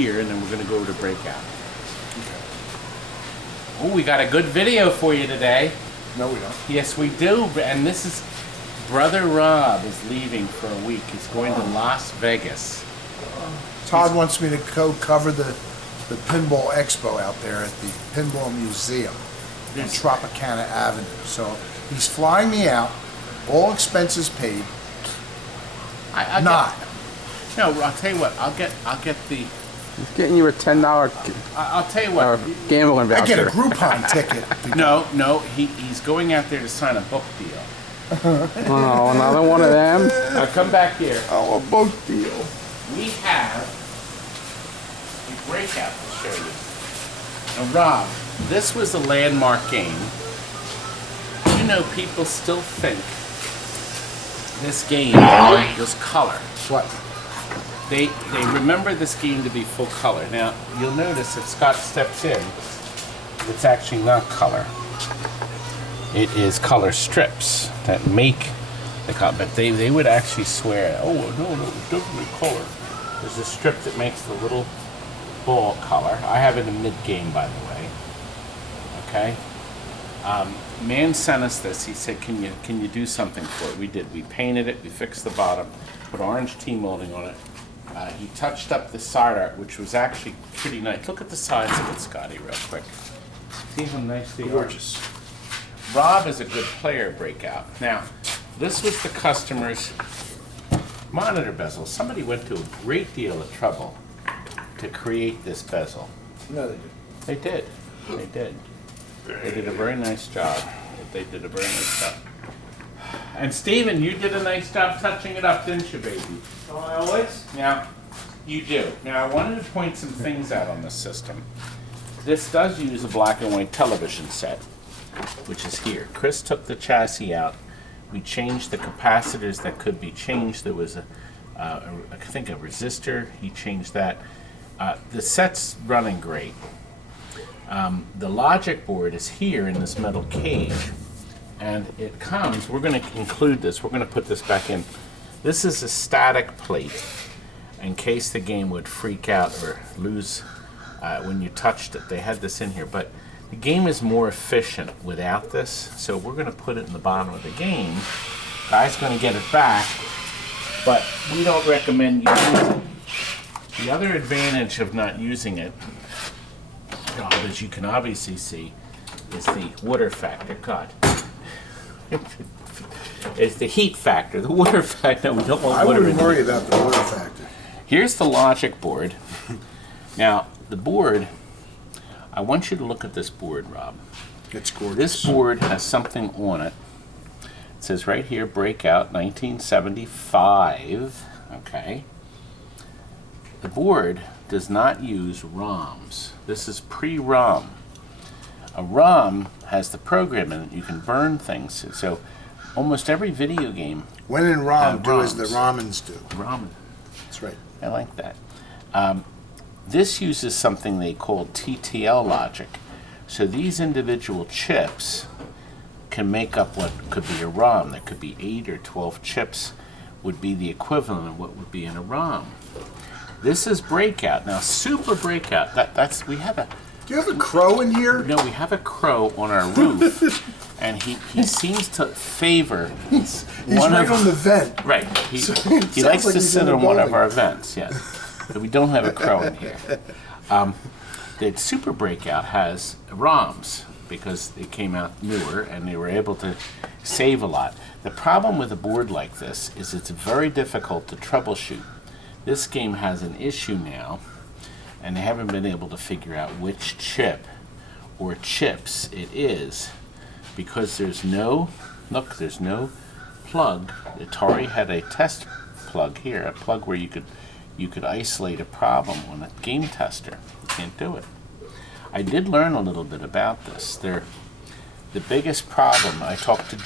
here, and then we're going to go over to Breakout. Oh, we got a good video for you today. No, we don't. Yes, we do. And this is Brother Rob is leaving for a week. He's going to Las Vegas. Todd wants me to cover the Pinball Expo out there at the Pinball Museum on Tropicana Avenue. So he's flying me out, all expenses paid. No, I'll tell you what. I'll get the. He's getting you a $10. I'll tell you what. Gambling voucher. I get a Groupon ticket. No, he's going out there to sign a book deal. Oh, another one of them? Now come back here. Oh, a book deal. We have a Breakout to show you. Now, Rob, this was a landmark game. You know, people still think this game was color. What? They remember this game to be full color. Now, you'll notice if Scott steps in, it's actually not color. It is color strips that make the color. But they would actually swear, oh, no, it's definitely color. There's a strip that makes the little ball color. I have it in mid-game, by the way. Okay? Man sent us this. He said, can you do something for it? We did. We painted it. We fixed the bottom. Put orange T-molding on it. He touched up the side art, which was actually pretty nice. Look at the sides of it, Scotty, real quick. See how nice they are? Gorgeous. Rob is a good player, Breakout. Now, this was the customer's monitor bezel. Somebody went to a great deal of trouble to create this bezel. No, they did. They did. They did. They did a very nice job. They did a very nice job. And Steven, you did a nice job touching it up, didn't you, baby? So I always? Now, you do. Now, I wanted to point some things out on this system. This does use a black and white television set, which is here. Chris took the chassis out. We changed the capacitors that could be changed. There was I think a resistor. He changed that. The set's running great. The logic board is here in this metal cage, and it comes. We're going to include this. We're going to put this back in. This is a static plate in case the game would freak out or lose when you touched it. They had this in here, but the game is more efficient without this, so we're going to put it in the bottom of the game. Guy's going to get it back, but we don't recommend you use it. The other advantage of not using it, as you can obviously see, is the water factor. God. It's the heat factor, the water factor. No, we don't want water. I wouldn't worry about the water factor. Here's the logic board. Now, the board, I want you to look at this board, Rob. It's gorgeous. This board has something on it. It says right here, Breakout 1975. Okay. The board does not use ROMs. This is pre-ROM. A ROM has the program in it. You can burn things. So almost every video game. When in ROM, do as ROMs. the Romans do. Ramen. That's right. I like that. This uses something they call TTL logic. So these individual chips can make up what could be a ROM. There could be 8 or 12 chips would be the equivalent of what would be in a ROM. This is Breakout. Now, Super Breakout, that's we have a... Do you have a crow in here? No, we have a crow on our roof, and he seems to favor He's right on the vent. Right. He Sounds likes like to he's sit in the on one of building. our events, yes. But we don't have a crow in here. The Super Breakout has ROMs because it came out newer and they were able to save a lot. The problem with a board like this is it's very difficult to troubleshoot. This game has an issue now, and they haven't been able to figure out which chip or chips it is because there's no, look, there's no plug. Atari had a test plug here, a plug where you could isolate a problem on a game tester. You can't do it. I did learn a little bit about this. The biggest problem, I talked to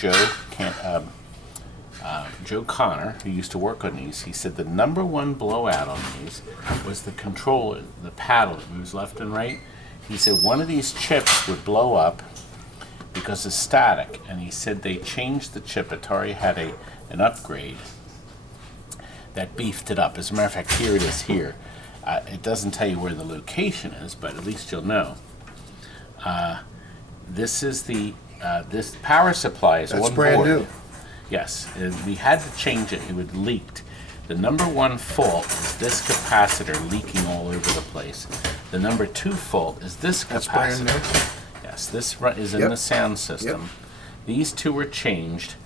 Joe Connor, who used to work on these. He said the #1 blowout on these was the controller, the paddle that moves left and right. He said one of these chips would blow up because of static, and he said they changed the chip. Atari had an upgrade that beefed it up. As a matter of fact, here it is here. It doesn't tell you where the location is, but at least you'll know. This is the this power supply is That's on brand board. new. Yes, we had to change it. It would leaked. The number 1 fault is this capacitor leaking all over the place. The number 2 fault is this That's capacitor. brand new. Yes, this is in Yep. the sound system. Yep. These 2 were changed.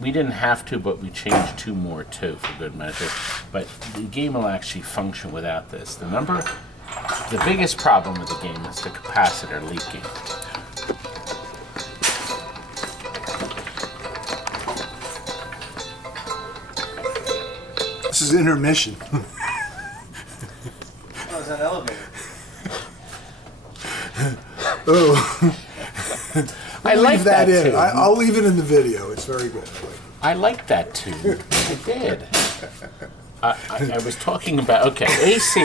We didn't have to, but we changed 2 more too for good measure. But the game will actually function without this. The biggest problem with the game is the capacitor leaking. This is intermission. Oh, it's an elevator. Oh. I like Leave that in. too. I'll leave it in the video. It's very good. I like that too. I did. I was talking about, okay, AC.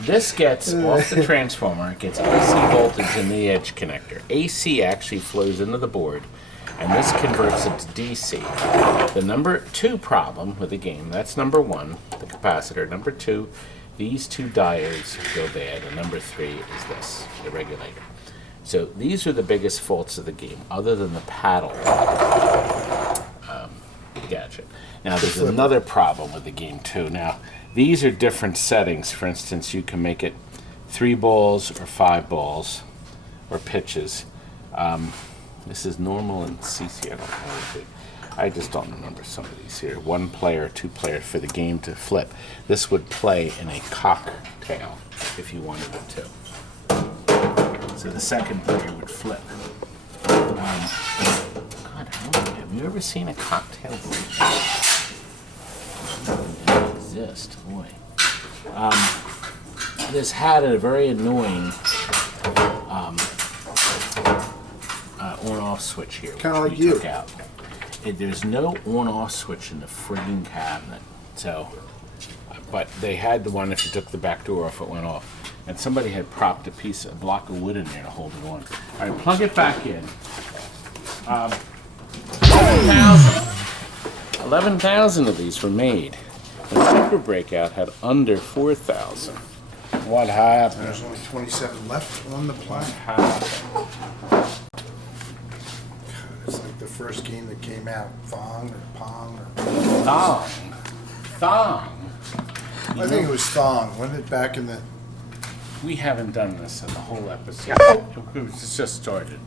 This gets off the transformer, it gets AC voltage in the edge connector. AC actually flows into the board, and this converts it to DC. The number 2 problem with the game, that's number 1, the capacitor. Number 2, these 2 diodes go bad, and number 3 is this, the regulator. So these are the biggest faults of the game, other than the paddle gadget. Now there's another problem with the game too. Now these are different settings. For instance, you can make it 3 balls or 5 balls or pitches. This is normal and CC. I don't know. I just don't remember some of these here. 1 player, 2 player for the game to flip. This would play in a cocktail if you wanted it to. So the second player would flip. God, have you ever seen a cocktail before? It doesn't exist, boy. This had a very annoying on-off switch here, Kinda which like we you. took out. There's no on-off switch in the frigging cabinet. So, but they had the one. If you took the back door off, it went off. And somebody had propped a block of wood in there to hold it on. All right, plug it back in. 11,000 of these were made. The Super Breakout had under 4,000. What happened? There's only 27 left on the planet. It's like the first game that came out, Thong or Pong or... Thong. Thong. I think it was Thong. Wasn't it back in the... We haven't done this in the whole episode. It's just started.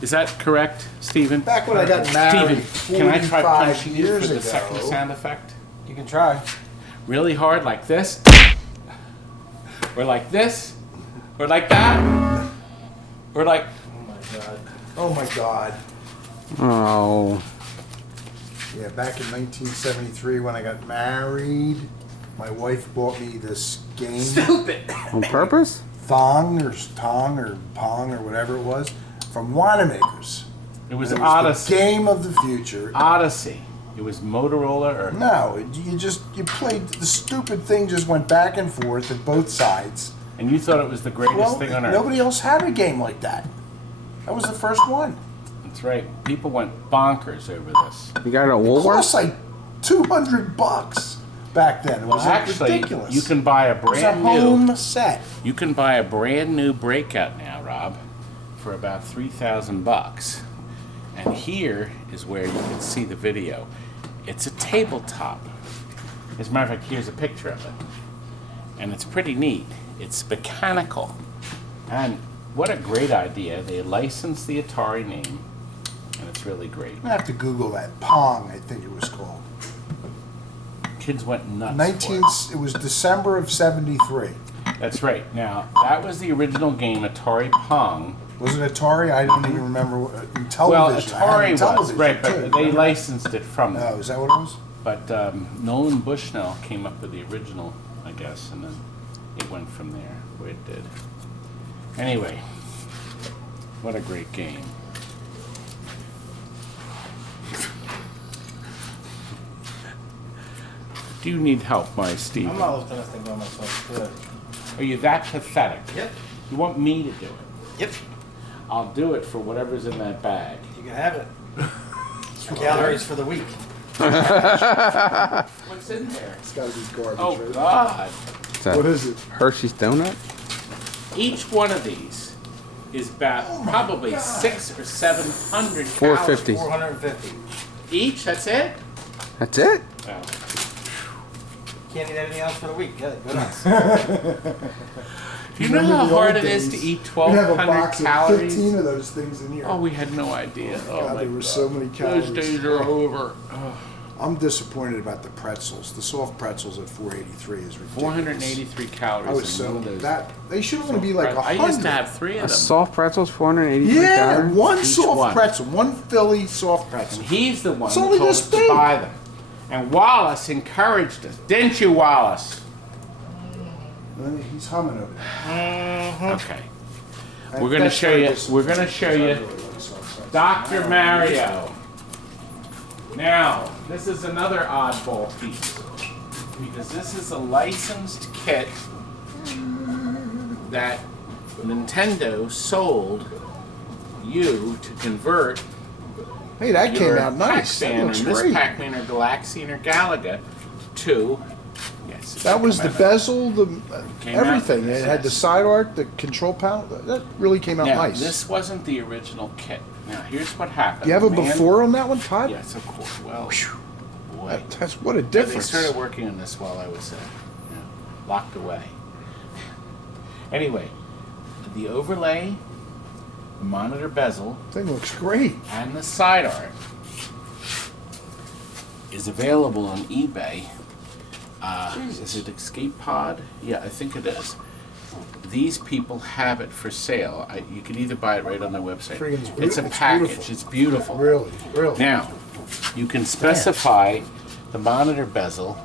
Is that correct, Stephen? Back when I got married Stephen, can I try 45 punching you for years the ago. second sound effect? You can try. Really hard, like this? Or like this? Or like that? Or like... Oh my god. Oh my God. Oh. Yeah, back in 1973 when I got married, my wife bought me this game, Stupid. On purpose? Thong or Tong or Pong or whatever it was, from Wanamaker's. It was And it was Odyssey. the game of the future. Odyssey. It was Motorola or... No, you played, the stupid thing just went back and forth at both sides. And you thought it was the greatest Well, thing on earth. nobody else had a game like that. That was the first one. That's right. People went bonkers over this. You got it at It Woolworths? cost like $200 back then. It was Actually, ridiculous. you can buy a It was a brand new... home set. You can buy a brand new Breakout now, Rob, for about $3,000. And here is where you can see the video. It's a tabletop. As a matter of fact, here's a picture of it. And it's pretty neat. It's mechanical. And what a great idea. They licensed the Atari name, and it's really great. I have to Google that. Pong, I think it was called. Kids went nuts for it. It was December of '73. That's right. Now, that was the original game, Atari Pong. Was it Atari? I don't even remember. In Well, television. I had Atari it in was, television, right, but too. they licensed it from them. Oh, is that what it was? But Nolan Bushnell came up with the original, I guess, and then it went from there, where it did. Anyway, what a great game. Do you need help, my Steve? I'm not lifting this thing by myself. Good. Are you that pathetic? Yep. You want me to do it? Yep. I'll do it for whatever's in that bag. You can have it. Calories for the week. What's in there? It's got to be garbage. Oh right? God! Is that What is it? Hershey's donut? Each one of these is about probably 600 or 700 450. calories. 450. Each. That's it. That's it? Oh. Can't eat anything else for the week. Yeah, good enough. Do you know how hard it is to eat We have a 1,200 box of calories? 15 of those things in here. Oh, we had no idea. Oh God, my there were God. so many calories. Those days are over. Oh, I'm disappointed about the pretzels. The soft pretzels at 483 is ridiculous. 483 calories. I was in so one of those. that they should only be like 100. I used to have 3 of A them. soft pretzel's 483 Yeah, calories? one Each soft one. pretzel, one Philly soft pretzel. And he's the one It's that only told this us to big. buy them. And Wallace encouraged us, didn't you, Wallace? He's humming over there. Okay. We're gonna show you. We're gonna show you Dr. Mario. Now, this is another oddball piece because this is a licensed kit that Nintendo sold you to convert Hey, that came your out nice. That Pac-Man looks and this great. Pac-Man or Galaxian or Galaga to. Yes. That was the bezel, the Came out everything. nice, It had the yes. side art, the control panel. That really came out Now, nice. this wasn't the original kit. Now, here's what happened. Do you have a The man- before on that one, Todd? Yes, of course. Well, boy. That's what a Yeah, they difference. started working on this while I was locked away. Anyway, the overlay, the monitor bezel, Thing looks great. and the side art is available on eBay. Is it Escape Pod? Yeah, I think it is. These people have it for sale. You can either buy it right on their website. Friggin' It's a it's package. beautiful. It's beautiful. Really, really. Now, you can specify the monitor bezel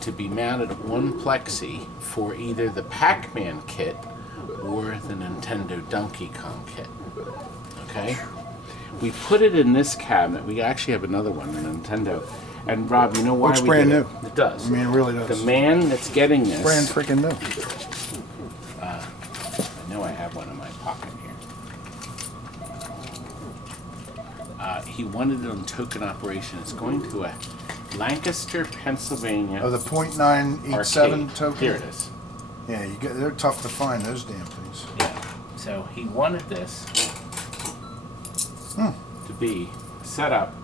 to be mounted one plexi for either the Pac-Man kit or the Nintendo Donkey Kong kit. Okay? We put it in this cabinet. We actually have another one, the Nintendo. And Rob, you know why Looks we brand did new. it? It does. I mean, it really does. The man that's getting this, Brand freaking new. I know I have one in my pocket here. He wanted it on token operation. It's going to a Lancaster, Pennsylvania Oh, the .987 arcade. token. Here it is. Yeah, they're tough to find, those damn things. Yeah. So he wanted this to be set up,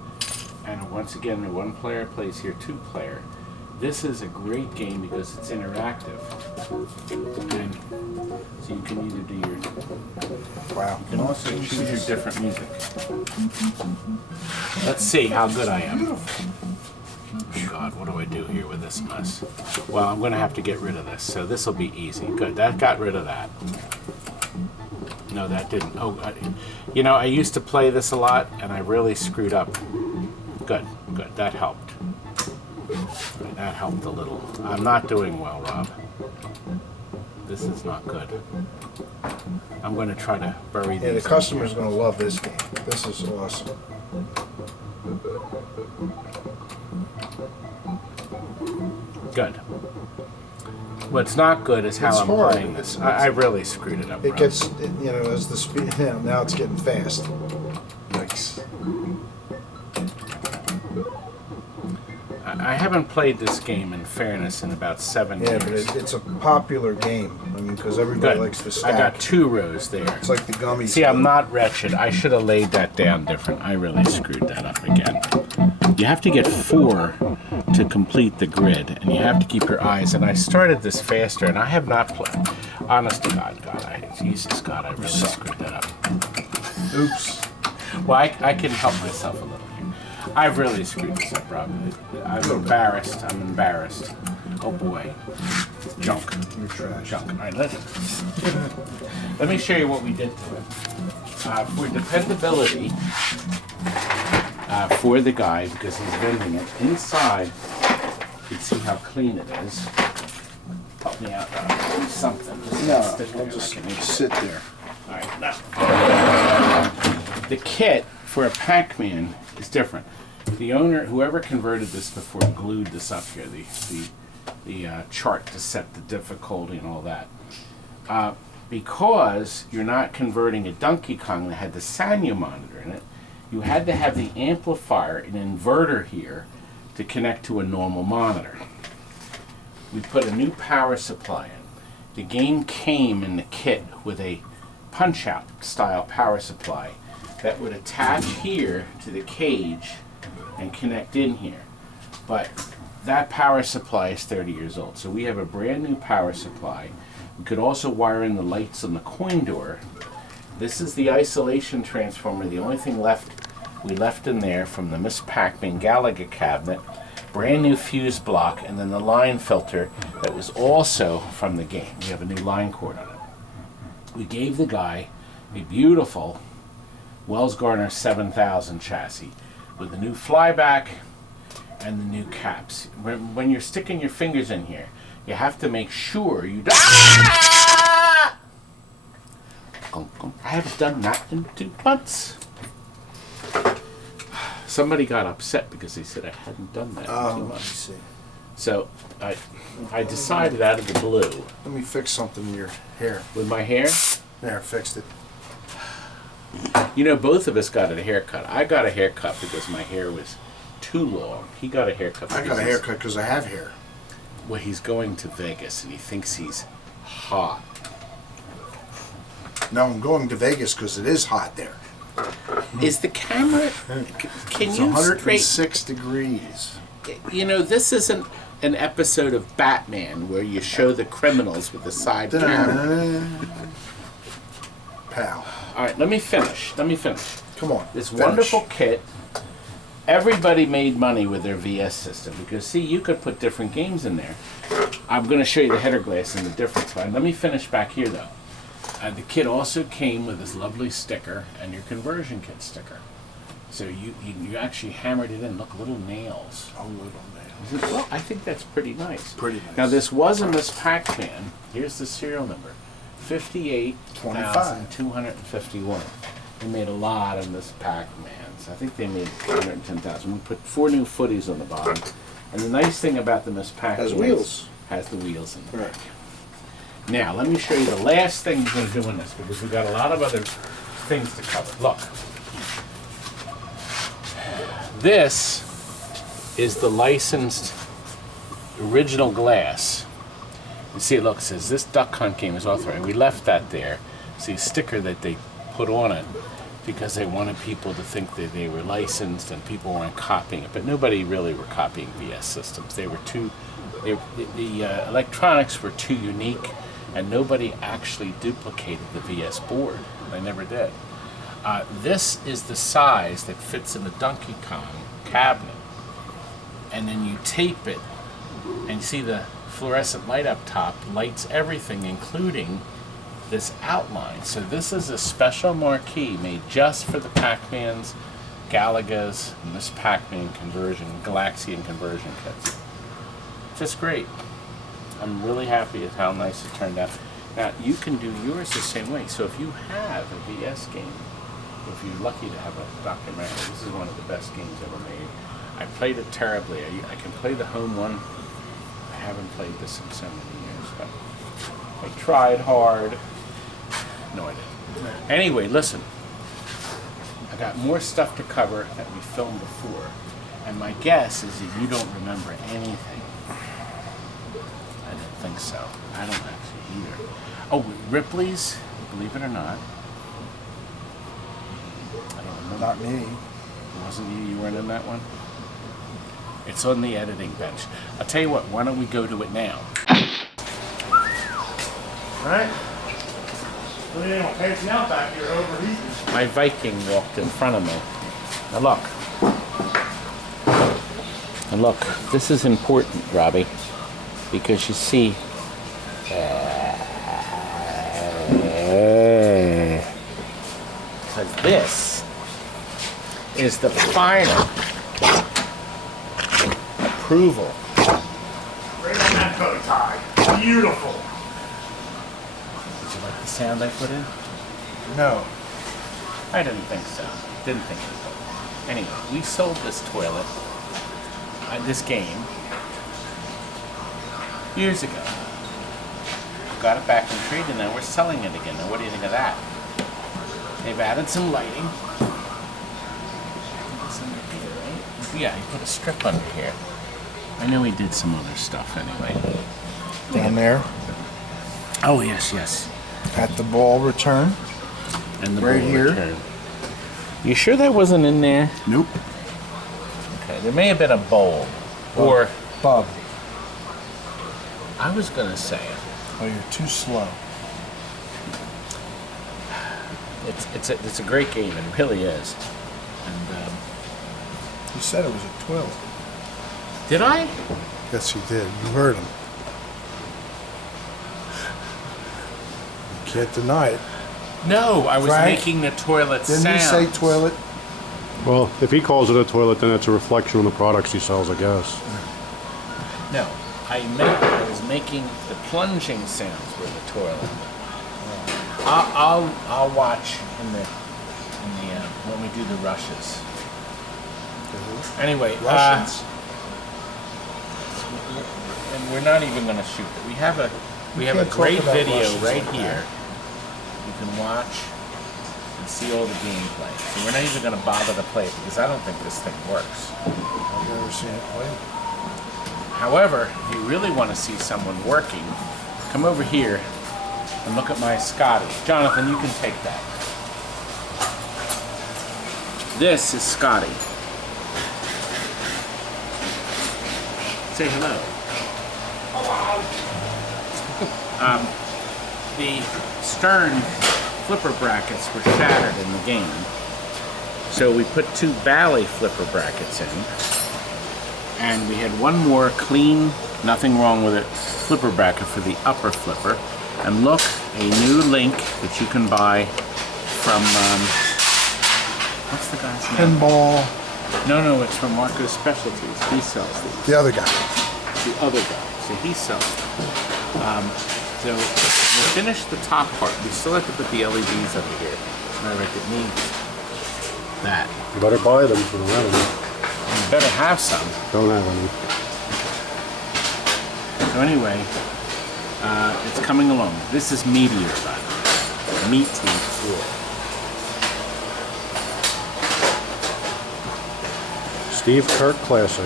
and once again, the one player plays here, 2 player. This is a great game because it's interactive. And so you can either do your, Wow. you can also choose your different music. Let's see how good I am. Oh God, what do I do here with this mess? Well, I'm going to have to get rid of this, so this will be easy. Good, that got rid of that. No, that didn't. Oh, you know, I used to play this a lot, and I really screwed up. Good, good, that helped. That helped a little. I'm not doing well, Rob. This is not good. I'm going to try to bury these. Yeah, the in customer's here. going to love this game. This is awesome. Good. What's not good is how It's I'm hard. playing this. I really screwed it up. It Rob. gets, you know, as the speed, now it's getting fast. Yikes. I haven't played this game, in fairness, in about 7 Yeah, years. but it's a popular game. I mean, because everybody Good. likes to I stack. got 2 rows there. It's like the gummies. See, I'm not wretched. I should have laid that down different. I really screwed that up again. You have to get 4 to complete the grid, and you have to keep your eyes. And I started this faster, and I have not played. Honest to God, Jesus, God, I really screwed that up. Oops. Well, I can help myself a little here. I've really screwed this up, Rob. I'm embarrassed. I'm embarrassed. Oh boy, junk. You're trash. Junk. All right, let me show you what we did to it. For dependability, for the guy, because he's bending it, inside, you can see how clean it is. Help me out, do something. No, Stick I'll there just like an idiot. sit there. All right, now. The kit for a Pac-Man is different. The owner, whoever converted this before, glued this up here, the chart to set the difficulty and all that. Because you're not converting a Donkey Kong that had the Sanyo monitor in it, you had to have the amplifier, an inverter here, to connect to a normal monitor. We put a new power supply in. The game came in the kit with a punch-out style power supply that would attach here to the cage and connect in here. But that power supply is 30 years old, so we have a brand new power supply. We could also wire in the lights on the coin door. This is the isolation transformer, the only thing we left in there from the Miss Pac-Man Galaga cabinet. Brand new fuse block, and then the line filter that was also from the game. We have a new line cord on it. We gave the guy a beautiful Wells Gardner 7000 chassis with the new flyback and the new caps. When you're sticking your fingers in here, you have to make sure you don't... Ah! I haven't done that in 2 months. Somebody got upset because they said I hadn't done that in 2 months. See. So I decided out of the blue. Let me fix something in your hair. With my hair? There, fixed it. You know, both of us got a haircut. I got a haircut because my hair was too long. He got a haircut because I got a haircut because I have hair. Well, he's going to Vegas and he thinks he's hot. No, I'm going to Vegas because it is hot there. Is the camera... Can It's you 106 degrees. You know, this isn't an episode of Batman where you show the criminals with the side camera. Pal. All right, let me finish. Come on. This finish. wonderful kit. Everybody made money with their VS system because, see, you could put different games in there. I'm going to show you the header glass and the difference. But let me finish back here, though. The kit also came with this lovely sticker and your conversion kit sticker. So you actually hammered it in. Look, little nails. Oh, little nails. Well, I think that's pretty nice. Pretty nice. Now, this was a Miss Pac-Man. Here's the serial number. 58,251. They made a lot of Miss Pac-Mans. I think they made 110,000. We put 4 new footies on the bottom. And the nice thing about the Miss Pac-Man Has wheels. Has the wheels in the Right. back. Now, let me show you the last thing we're going to do in this, because we've got a lot of other things to cover. Look. This is the licensed original glass. You see, look, it says this Duck Hunt game is authorized. We left that there. See a sticker that they put on it because they wanted people to think that they were licensed and people weren't copying it. But nobody really were copying VS systems. They were too, the electronics were too unique, and nobody actually duplicated the VS board. They never did. This is the size that fits in the Donkey Kong cabinet. And then you tape it, and see the fluorescent light up top lights everything, including this outline. So this is a special marquee made just for the Pac-Mans, Galagas, Miss Pac-Man conversion, Galaxian conversion kits. Just great. I'm really happy with how nice it turned out. Now, you can do yours the same way. So if you have a VS game, if you're lucky to have a documentary, this is one of the best games ever made. I played it terribly. I can play the home one. I haven't played this in so many years, but I tried hard. No, I didn't. Anyway, listen. I got more stuff to cover that we filmed before, and my guess is that you don't remember anything. I don't think so. I don't actually either. Oh, Ripleys, believe it or not. I don't remember. Not me. It wasn't you. You weren't in that one. It's on the editing bench. I'll tell you what. Why don't we go to it now? All right. Back here overheating. My Viking walked in front of me. Now look. And look, this is important, Robbie, because you see, because this is the final approval. Right on that bow tie. Beautiful. Did you like the sound I put in? No. I didn't think so. Didn't think it would. Anyway, we sold this toilet, this game, years ago. Got it back in trade, and now we're selling it again. Now, what do you think of that? They've added some lighting. Yeah, he put a strip under here. I know he did some other stuff anyway. Down there Oh, yes, yes. at the ball return. And the Right ball here. return. You sure that wasn't in there? Nope. Okay, there may have been a bowl. Or, Bob. I was going to say, Oh, you're too slow. it's a great game. It really is. And, You said it was a 12. did I? Yes, you did. You heard him. You can't deny it. No, I was Frank, making the toilet Didn't sound. you say toilet? Well, if he calls it a toilet, then it's a reflection on the products he sells, I guess. No, I was making the plunging sounds with the toilet. I'll watch in the when we do the rushes. Anyway, Russians. and we're not even going to shoot it. We have a can't talk great about video Russians right like here. that. You can watch and see all the gameplay. So we're not even going to bother to play it because I don't think this thing works. I've never seen it played. However, if you really want to see someone working, come over here and look at my Scotty. Jonathan, you can take that. This is Scotty. Say hello. The Stern flipper brackets were shattered in the game. So we put 2 Bally flipper brackets in. And we had one more clean, nothing wrong with it, flipper bracket for the upper flipper. And look, a new link that you can buy from, what's the guy's name? Pinball. No, it's from Marco's Specialties. He sells these. The other guy. The other guy. So he sells them. So we finished the top part. We still have to put the LEDs over here. Matter of fact, it needs that. You better buy them if you don't have any. You better have some. Don't have any. So anyway, it's coming along. This is Meteor, by the way. Meteor. Steve Kirk Classic.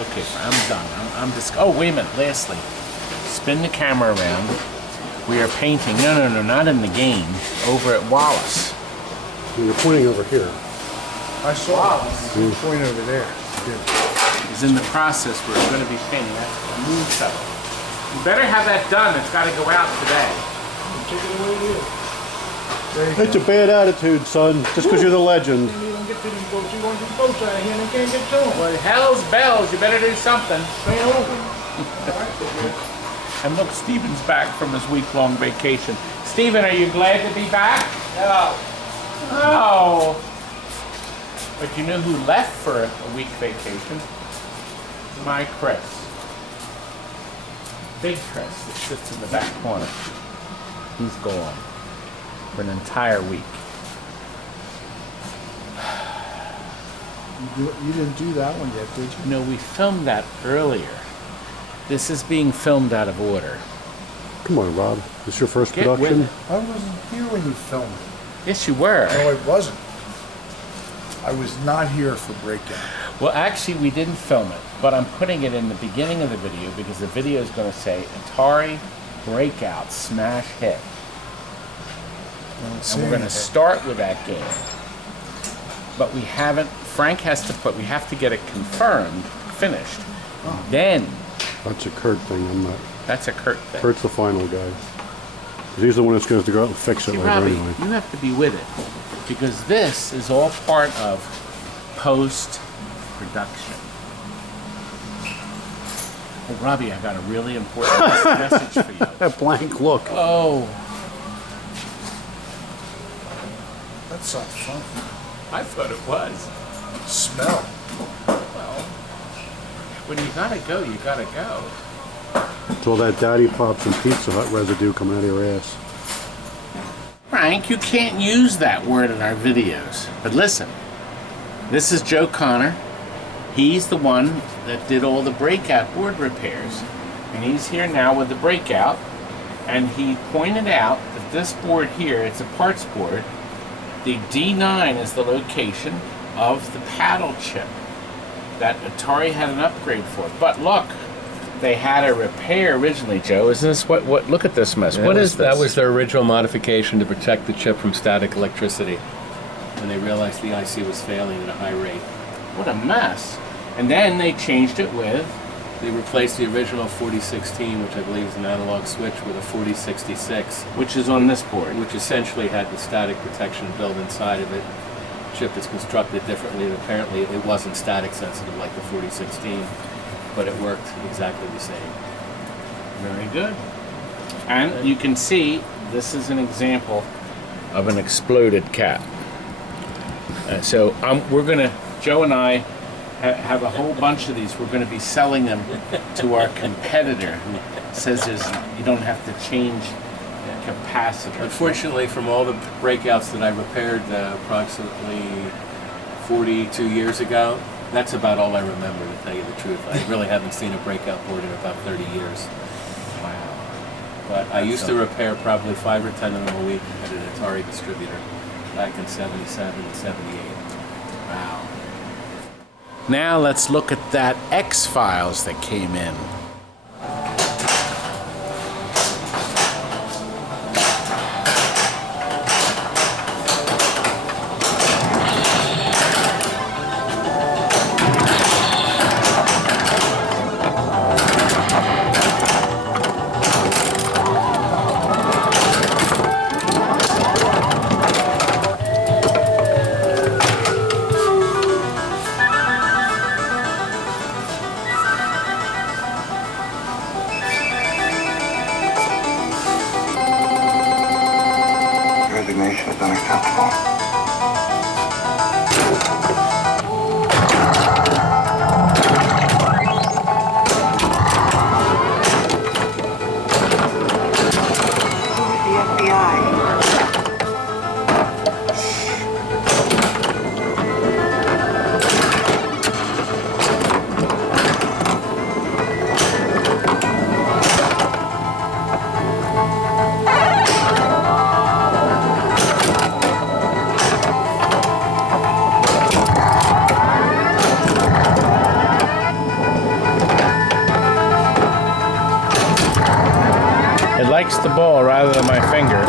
Okay, I'm done. I'm just. Oh, wait a minute. Lastly, spin the camera around. We are painting. No, not in the game. Over at Wallace. You're pointing over here. I saw it. Point over there. Good. Is in the process. We're going to be painting. That's the moon shuttle. You better have that done. It's got to go out today. Take it away to you. There you It's go. a bad attitude, son, just because you're the legend. You don't get to these boats. You want these boats out of here and you can't get to them. Well, hell's bells. You better do something. Stay over. And look, Steven's back from his week-long vacation. Steven, are you glad to be back? No. Oh. But you know who left for a week vacation? My Chris. Big Chris that sits in the back corner. He's gone for an entire week. You didn't do that one yet, did you? No, we filmed that earlier. This is being filmed out of order. Come on, Rob. This your first Get with production? it. I wasn't here when you filmed it. Yes, you were. No, I wasn't. I was not here for Breakout. Well, actually, we didn't film it, but I'm putting it in the beginning of the video because the video is going to say Atari Breakout Smash Hit. And we're going to start with that game. But we haven't, Frank has to put, we have to get it confirmed, finished. Then, That's a Kurt thing. I'm not. that's a Kurt thing. Kurt's the final guy. 'Cause he's the one that's going to have to go out and fix it See, later Robbie, anyway. you have to be with it because this is all part of post-production. Oh, Robbie, I got a really important message for you. That blank look. Oh, That's not fun. I thought it was. Smell. Well, when you gotta go, you gotta go. It's all that Daddy Pops and Pizza Hut residue coming out of your ass. Frank, you can't use that word in our videos. But listen, this is Joe Connor. He's the one that did all the breakout board repairs. And he's here now with the breakout. And he pointed out that this board here, it's a parts board, The D9 is the location of the paddle chip that Atari had an upgrade for. But look, they had a repair originally, Joe. Isn't this what look at this mess. What is this? That was their original modification to protect the chip from static electricity. When they realized the IC was failing at a high rate. What a mess. And then they changed it with... They replaced the original 4016, which I believe is an analog switch, with a 4066. Which is on this board. Which essentially had the static protection built inside of it. The chip is constructed differently, and apparently it wasn't static sensitive like the 4016, but it worked exactly the same. Very good. And you can see, this is an example of an exploded cap. So we're going to, Joe and I, have a whole bunch of these. We're going to be selling them to our competitor who says you don't have to change capacitor. Unfortunately, from all the breakouts that I repaired approximately 42 years ago, that's about all I remember, to tell you the truth. I really haven't seen a breakout board in about 30 years. Wow. But I used to repair probably 5 or 10 of them a week at an Atari distributor back in 77 and 78. Wow. Now let's look at that X-Files that came in. Resignation is unacceptable. It likes the ball rather than my finger.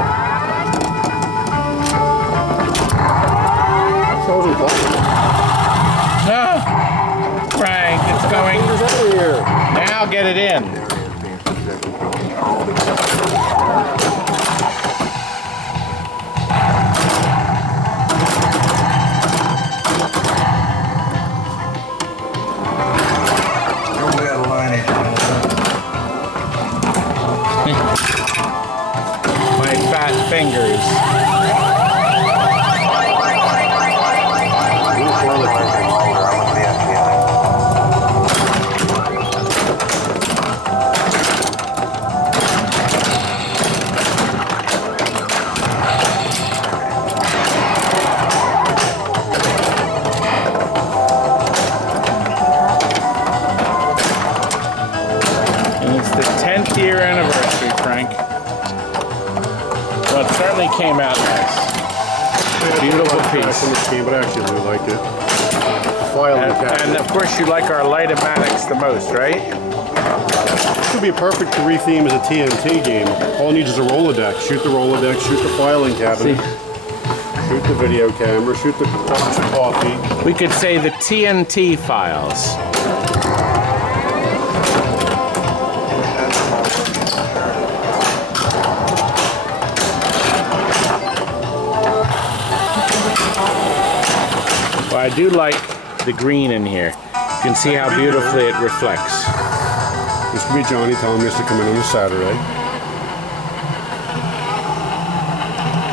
No! Frank, it's going. Now get it in. My fat fingers. And it's the 10th year anniversary, Frank. Well, it certainly came out nice. Beautiful piece. But I actually really like it. The filing cabinet. And of course you like our light-o-matics the most, right? This would be perfect to retheme as a TNT game. All it needs is a Rolodex. Shoot the Rolodex, shoot the filing cabinet, shoot the video camera, shoot the box of coffee. We could say the TNT files. Well, I do like the green in here. You can see how beautifully it reflects. This would be Johnny telling us to come in on a Saturday.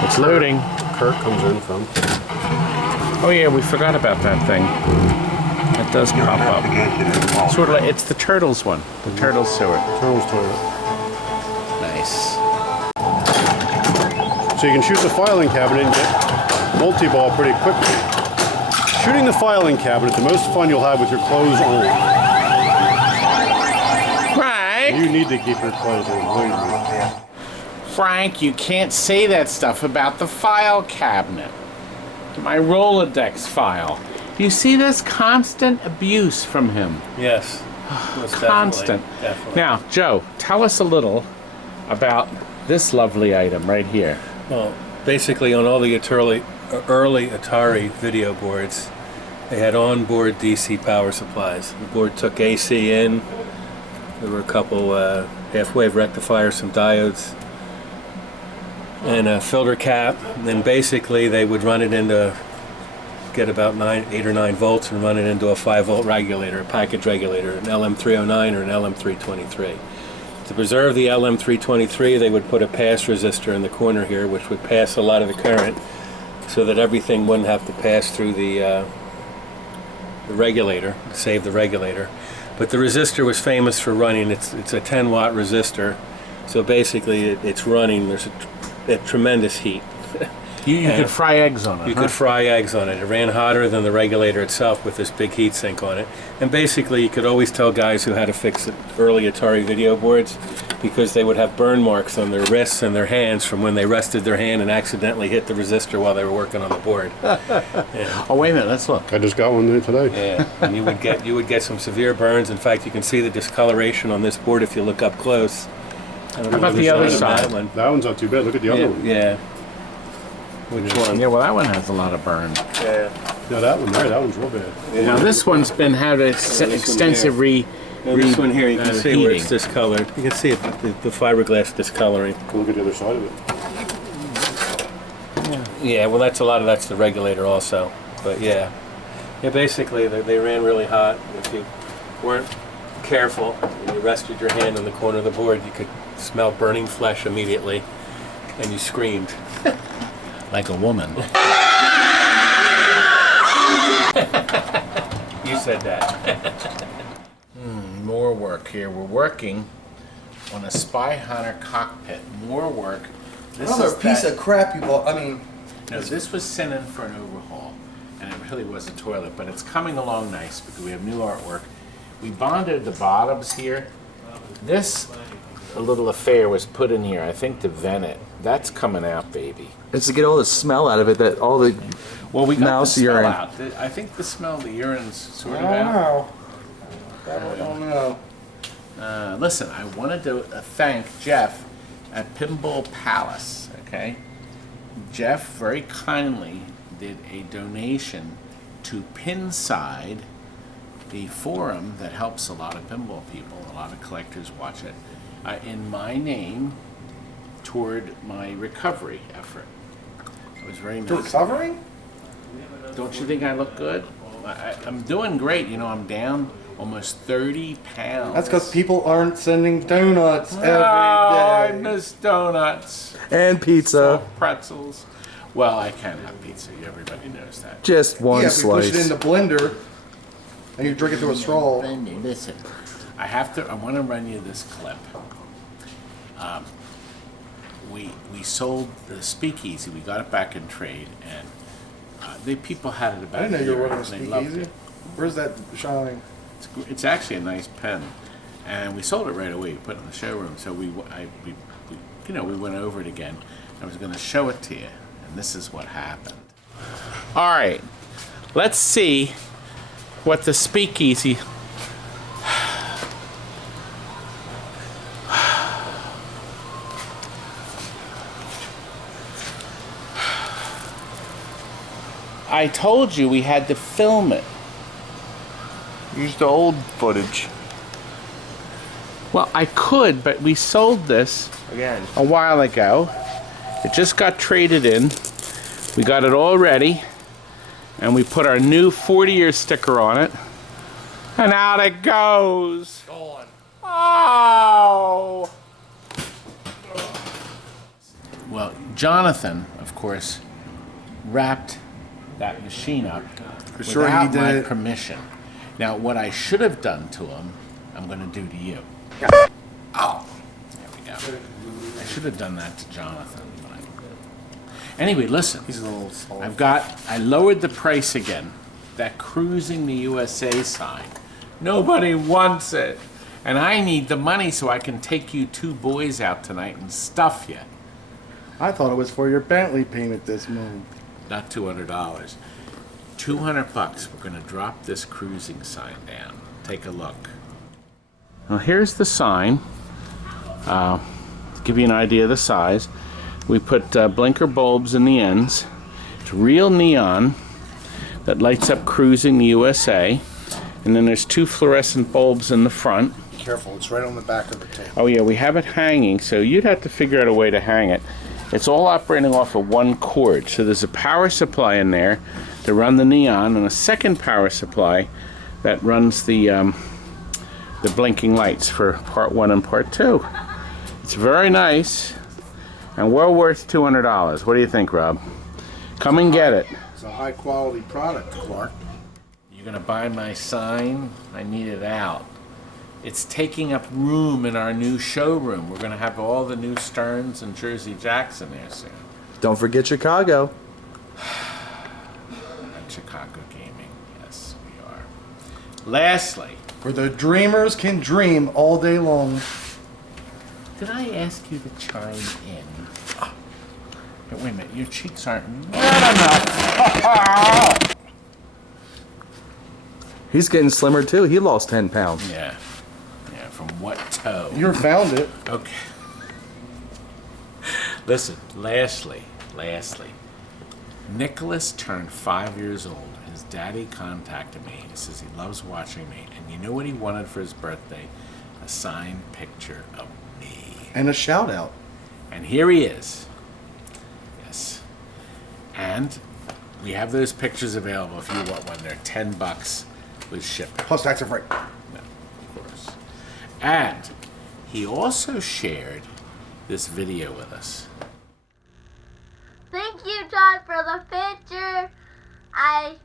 It's loading. Kirk comes in from. Oh yeah, we forgot about that thing. It does pop up. Sort of like, it's the Turtles one. The Turtles sewer. Turtles toilet. Nice. So you can shoot the filing cabinet and get multi-ball pretty quickly. Shooting the filing cabinet, the most fun you'll have with your clothes on. Frank! You need to keep your clothes on, believe me. Frank, you can't say that stuff about the file cabinet. to my Rolodex file. Do you see this constant abuse from him? Yes. Most Constant. Definitely. Now, Joe, tell us a little about this lovely item right here. Well, basically on all the early Atari video boards, they had onboard DC power supplies. The board took AC in. There were a couple half-wave rectifiers, some diodes, and a filter cap. And then basically they would run it into, get about 8 or 9 volts and run it into a 5-volt regulator, a package regulator, an LM309 or an LM323. To preserve the LM323, they would put a pass resistor in the corner here, which would pass a lot of the current, so that everything wouldn't have to pass through the regulator, save the regulator. But the resistor was famous for running. It's a 10-watt resistor, so basically it's running. There's a tremendous heat. You could fry eggs on it. You could fry eggs on it. It ran hotter than the regulator itself with this big heat sink on it. And basically you could always tell guys who had to fix the early Atari video boards, because they would have burn marks on their wrists and their hands from when they rested their hand and accidentally hit the resistor while they were working on the board. Yeah. Oh, wait a minute, let's look. I just got one there today. Yeah, and you would get some severe burns. In fact, you can see the discoloration on this board if you look up close. I don't know How about whether the other it's on side? that one. That one's not too bad. Look at the other one. Yeah. Which one? Yeah, well, that one has a lot of burn. Yeah. No, that one there. That one's real bad. Now, this one's been had extensive Now, this one here, you can see where it's heating. discolored. You can see it, the fiberglass discoloring. Look at the other side of it. Yeah, well, that's the regulator also. But yeah, basically they ran really hot. If you weren't careful and you rested your hand on the corner of the board, you could smell burning flesh immediately, and you screamed. Like a woman. You said that. More work here. We're working on a Spy Hunter cockpit. More work. This Another is piece that- of crap you bought. I mean, No, this was sent in for an overhaul, and it really was a toilet, but it's coming along nice because we have new artwork. We bonded the bottoms here. This little affair was put in here, I think, to vent it. That's coming out, baby. It's to get all the smell out of it, that all the Well, we got mouse the smell urine. out. I think the smell of the urine's sort I of don't out. know. I don't know. Listen, I wanted to thank Jeff at Pinball Palace, okay? Jeff very kindly did a donation to Pinside, the forum that helps a lot of pinball people. A lot of collectors watch it. In my name, toward my recovery effort. It was very nice. Recovering? Don't you think I look good? I'm doing great. You know, I'm down almost 30 pounds. That's because people aren't sending donuts every day. I miss donuts. and pizza. Soft pretzels. Well, I can have pizza. Everybody knows that. Just one Yeah, if you push slice. it in the blender and you drink it through a straw. Listen, I want to run you this clip. We sold the Speakeasy. We got it back in trade, and the people had it about I didn't know a you year, were running a and they loved Speakeasy. it. Where's that showing? It's actually a nice pen, and we sold it right away. We put it in the showroom, so we went over it again. I was going to show it to you, and this is what happened. All right, let's see what the Speakeasy. I told you we had to film it. Use the old footage. Well, I could, but we sold this Again. a while ago. It just got traded in. We got it all ready, and we put our new 40-year sticker on it. And out it goes. Oh! Well, Jonathan, of course, wrapped that machine up sure he without my did. permission. Now, what I should have done to him, I'm going to do to you. Oh, there we go. I should have done that to Jonathan. But anyway, listen. He's a little soft. I lowered the price again. That Cruising the USA sign. Nobody wants it. And I need the money so I can take you two boys out tonight and stuff you. I thought it was for your Bentley payment this month. not $200. 200 bucks. We're going to drop this cruising sign down. Take a look. Well, here's the sign. To give you an idea of the size, we put blinker bulbs in the ends. It's real neon that lights up Cruising the USA. And then there's 2 fluorescent bulbs in the front. Careful, it's right on the back of the table. Oh yeah, we have it hanging, so you'd have to figure out a way to hang it. It's all operating off of one cord. So there's a power supply in there to run the neon, and a second power supply that runs the blinking lights for part 1 and part 2. It's very nice and well worth $200. What do you think, Rob? Come and get it. It's a high quality product, Clark. You're gonna buy my sign? I need it out. It's taking up room in our new showroom. We're gonna have all the new Sterns and Jersey Jacks in there soon. Don't forget Chicago. And Chicago Gaming, yes, we are. Lastly, Where the dreamers can dream all day long. did I ask you to chime in? Hey, wait a minute, your cheeks aren't red enough. He's getting slimmer too. He lost 10 pounds. Yeah, from what toe? You found it. Okay. Listen, lastly, Nicholas turned 5 years old. His daddy contacted me. He says he loves watching me. And you know what he wanted for his birthday? A signed picture of me. And a shout out. And here he is. Yes. And we have those pictures available if you want one. They're $10 with shipping. Plus tax and freight. No, of course. And he also shared this video with us. Thank you, Todd, for the picture. I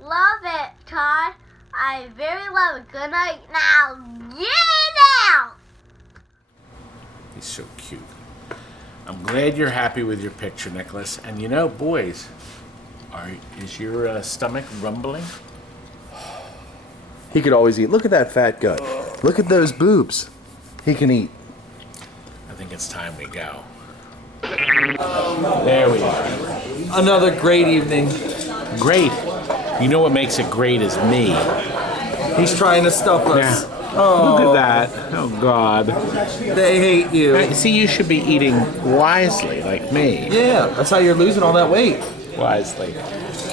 love it, Todd. I very love it. Good night now. Get out! He's so cute. I'm glad you're happy with your picture, Nicholas. And you know, boys, is your stomach rumbling? He could always eat. Look at that fat gut. Look at those boobs. He can eat. I think it's time we go. There we are. Another great evening. Great. You know what makes it great is me. He's trying to stuff us. Yeah. Look at that. Oh, God. They hate you. See, you should be eating wisely, like me. Yeah, that's how you're losing all that weight. Wisely.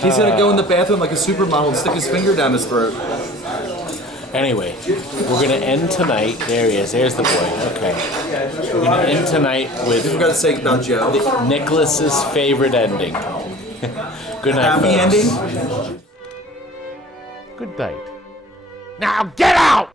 He's gonna go in the bathroom like a supermodel and stick his finger down his throat. Anyway, we're going to end tonight. There he is. There's the boy. Okay. We're going to end tonight with... You forgot to say about Joe. Nicholas's favorite ending. Good night, Happy folks. ending? Good night. Now get out!